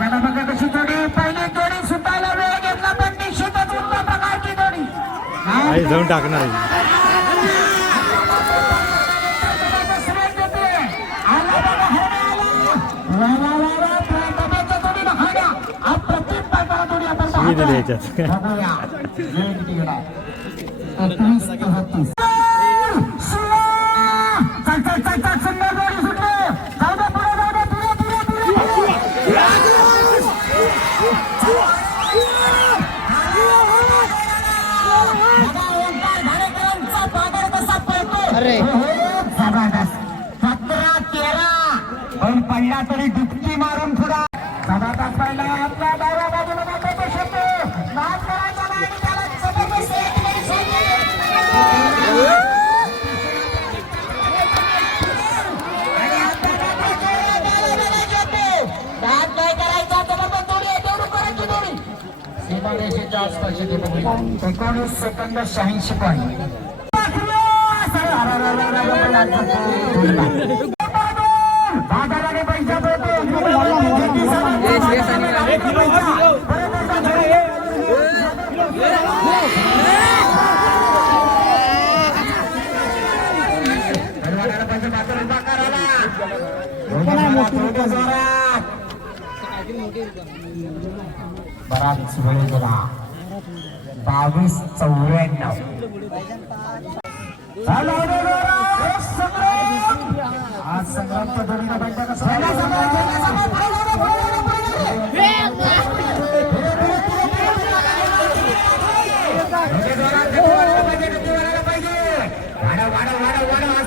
बघा बघा कशी जोडी पहिली जोडी सुटायला वेळ घेतला पण निश्चितच उत्तम प्रकारची जोडी आई जाऊन टाकणार आहे. मारून पुढा. जबरदस्त पहिला आपल्या डाव्या बाजूला जातो शकतो नाच करायचा नाही आणि त्याला जबरदस्त एक मध्ये सोडली. आणि आता डाव्या बाजूला डाव्या जातो. नाच नाही करायचा, जबरदस्त जोडी आहे, तेवढं करायची जोडी. सीमारेषेच्या आसपासची ती जोडी. एकोणीस सेकंद शहाऐंशी पॉईंट बराच वेळ गेला बावीस चौऱ्याण्णव झाला संग्राम! आज बैठक असणार. पहिला संग्राम, पहिला संग्राम, पुढे जाऊ दे, पुढे जाऊ दे, पुढे जाऊ दे. म्हणजे जोरात गती वाढायला पाहिजे, गती वाढायला पाहिजे. वाढव, वाढव, वाढव, वाढव. आज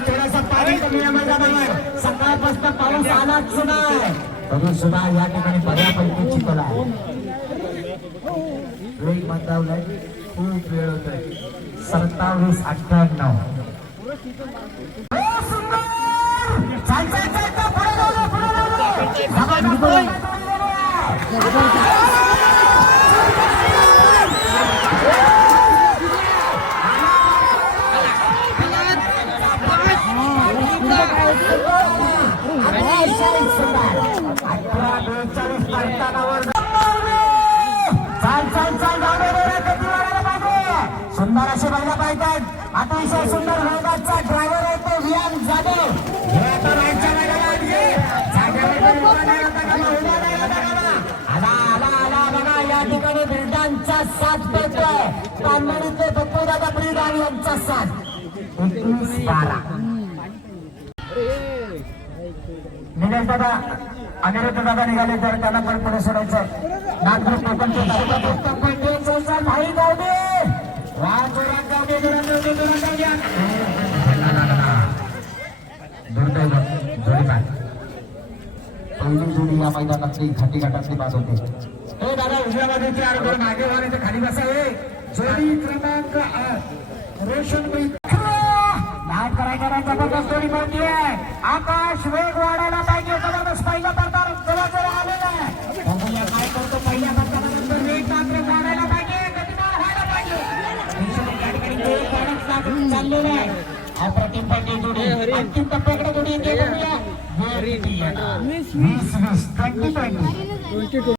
आहे मैदानावर. सकाळपासून पाऊस आलाच नाही. तरी सुद्धा या ठिकाणी बऱ्यापैकी चिखल आहे. वेग खूप वेळ होतोय. सत्तावीस अठ्ठ्याण्णव. पुढे पुढे सुंदर असे बघायला पाहिजेत अतिशय सुंदर वेगाचा ड्रायव्हर आहे तो वियान जाधव. हे आता मैदानात आला आला आला बघा या ठिकाणी साथ दादा ब्रिटान यांचा साथ. एकवीस बारा. निलेश दादा अनिरुद्ध दादा निघाले तर त्यांना पण पुढे सोडायचं नागपूर कोकणचे भाई गावडे! या मैदानातली घाटी घाटातली बाज होते हो दादा उजव्या बाजूचे आरोग्य मागे वाढायचे खाली बसावे जोडी क्रमांक आठ रोशन नाट करायचा जबरदस्त जोडी पडली आहे आकाश वेग वाढायला पाहिजे जबरदस्त पहिला प्रकार जवळ चाललेला आहे. अप्रतिम पाहिजे जोडी. अंतिम टप्प्याकडे जोडी येते. बघूया? वीस वीस ट्वेंटी ट्वेंटी.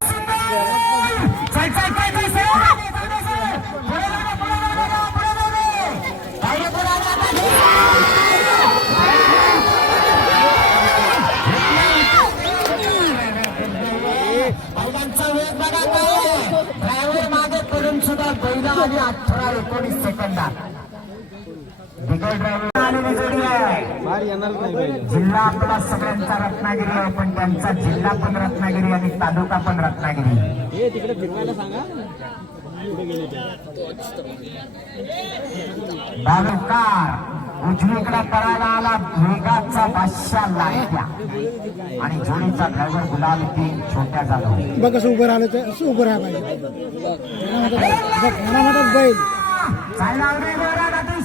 ड्रायव्हर मागे पडून सुद्धा बैला आली अठरा एकोणीस सेकंदात बिगर ड्रायव्हर आलेली जोडी आहे जिल्हा आपला सगळ्यांचा रत्नागिरी आहे पण त्यांचा जिल्हा पण रत्नागिरी आणि तालुका पण रत्नागिरी. तालुकार उजवीकडे करायला आला वेगाचा बादशाह लाटल्या आणि जोडीचा ड्रायव्हर गुलाल की छोट्या जाधव बघ कसं उभं राहिलं तर असं उभं राहा पाहिजे मनामध्ये बैल चालला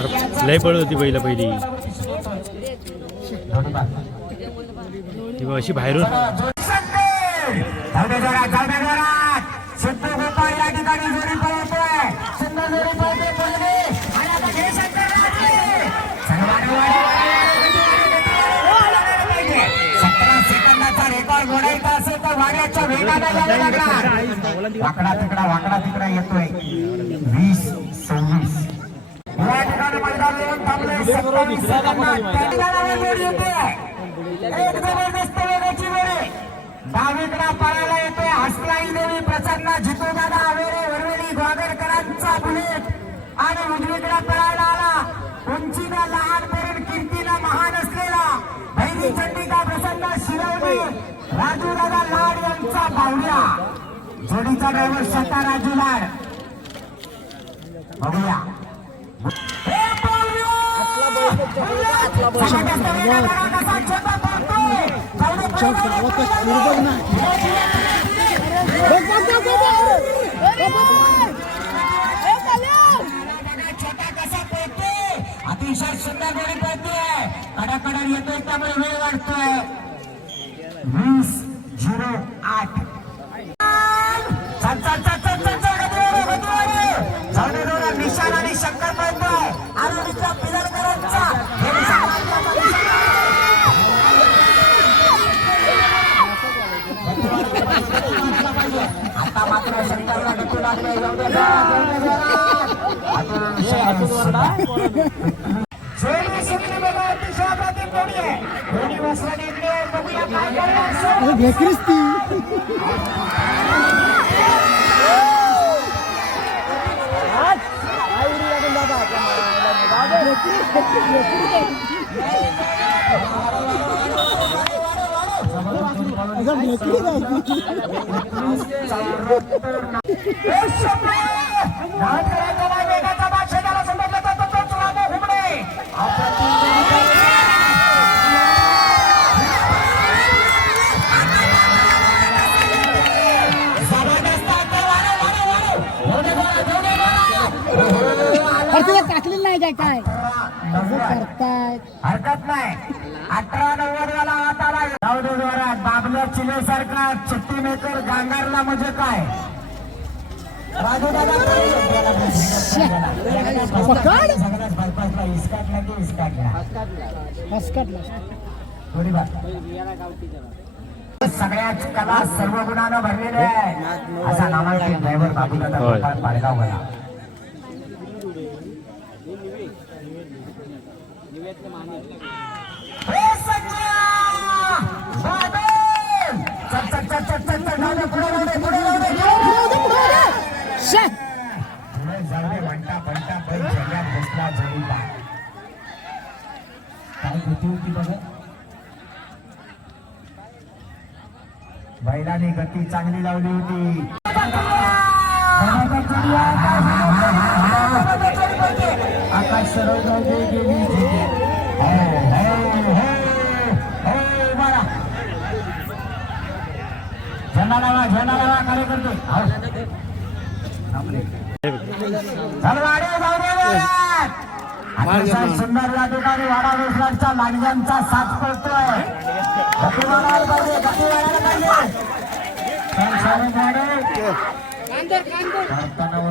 लय पळत होती बैल पहिली. अशी बाहेरून. वाकडा तिकडा वाकडा तिकडा येतोय. ठिकाणी मैदान येऊन थांबले सत्तावीस सेकंदात त्या ठिकाणावर जोडी येते एक जबरदस्त वेगाची जोडी डावीकडा पळायला येतोय. हसलाई देवी प्रसन्न. जितूदादा आवेरे वरवेली ग्वागरकरांचा बुलेट. आणि उजवीकडे पळायला आला. उंचीला कीर्तीला महान असलेला भैरी चंडिका प्रसन्न शिरवली राजू दादा लाड यांचा बावड्या. जोडीचा ड्रायव्हर स्वतः राजू लाड. बघूया. अतिशय सुंदर गोळी पडते कडाकडा येतोय त्यामुळे वेळ वाढतोय. वीस करणार सोयरी. अरे भेकरीच ती असं काय? काय असं हरकत नाही. अठरा नव्वद वाला हात आला. जाऊ दे जोरात. बाबल्या चिलेसारखा चिट्टी मेकर गांगारला म्हणजे काय? पकड. सगळ्याच बायपासला इस्काटला की इस्काटला हसकटला थोडी बात सगळ्याच कला सर्व गुणानं भरलेले आहे. असा नामांकित ड्रायव्हर. गोपाळ पाडगाव वाला हे संजय! बाबे! चल, चल, चल, चल, चल, चल, जाऊ दे, पुढे जाऊ दे, पुढे जाऊ दे, पुढे जाऊ दे. शे पुढे जाऊ दे, म्हणता म्हणता बैल जगात काय होती बघ बैलाने गती चांगली लावली होती आकाश सरळ जाऊ दे. हो, हो, हो, बरा. झेंडा लावा झेंडा लावा कार्यकर्ते. थांबले. चल वाडे जाऊ दे सुंदर या ठिकाणी वाडा साथ पडतोय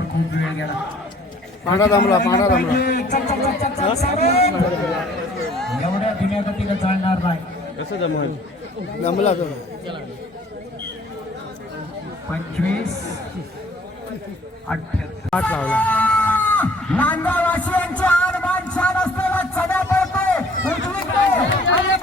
खूप वेळ गेला पांढरा थांबला पांढरा सारे. एवढ्या गतीने चालणार नाही. कसं जमल जमला तो. पंचवीस. आठ लावला. नांदगाववासियांची छान असलेला चढा पडतोय उजवीकडे आणि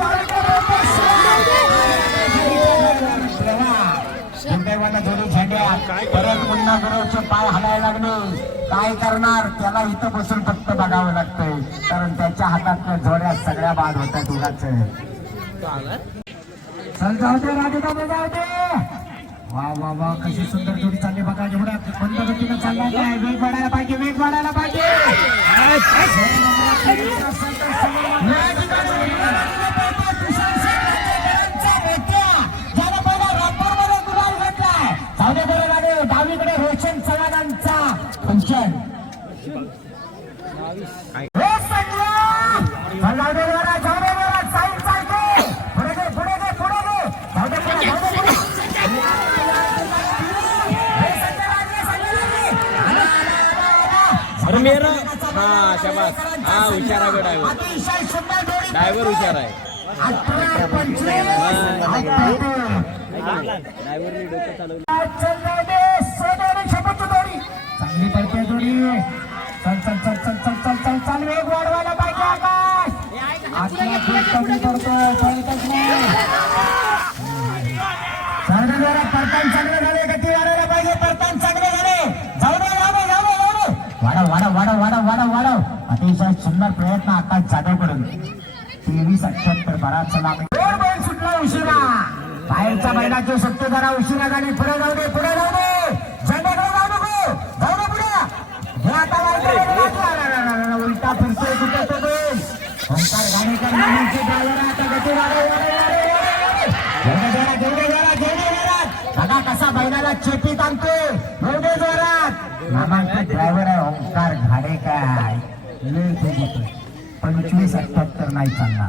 परत पुन्हा गुरुचे पाय हलायला लागले. काय करणार? त्याला इथं बसून फक्त बघावं लागतंय. कारण त्याच्या हातातल्या जोड्या सगळ्या बाद होत्या उगाच. चल जाऊ दे राजू दादा जाऊ दे. वा वा वा कशी सुंदर जोडी चालली बघा एवढ्या मंद गतीनं चालणार नाही वेग वाढायला पाहिजे वेग वाढायला पाहिजे. मेरा हा शबास. हा हुशार आहे ड्रायव्हर ड्रायव्हर हुशार आहे. जोडी. आतला खूप कमी पडतोय पळतच नाही. चांगलं जरा परतान चांगले झाले गती वाढायला पाहिजे परतान चांगले झाले. जाऊ दे जाऊ दे जाऊ दे जाऊ दे. वाढव वाढव वाढव वाढव वाढव वाढव. अतिशय सुंदर प्रयत्न आकाश जाधवकडून तेवीस अठ्याहत्तर बराच गोल सुटला उशिरा. बाहेरच्या बैलाची सुट्टी जरा उशिरा झाली पुढे जाऊ दे पुढे जाऊ दे. जाऊ नको. जाऊ दे पुढे. आता वाईट वाटलं. उलटा फिरतोय कुठे तो बैल? बघा कसा बैलाला चेपी आणतो ड्रायव्हर ओंकार घाडे काय पंचवीस अठ्याहत्तर नाही चालणार.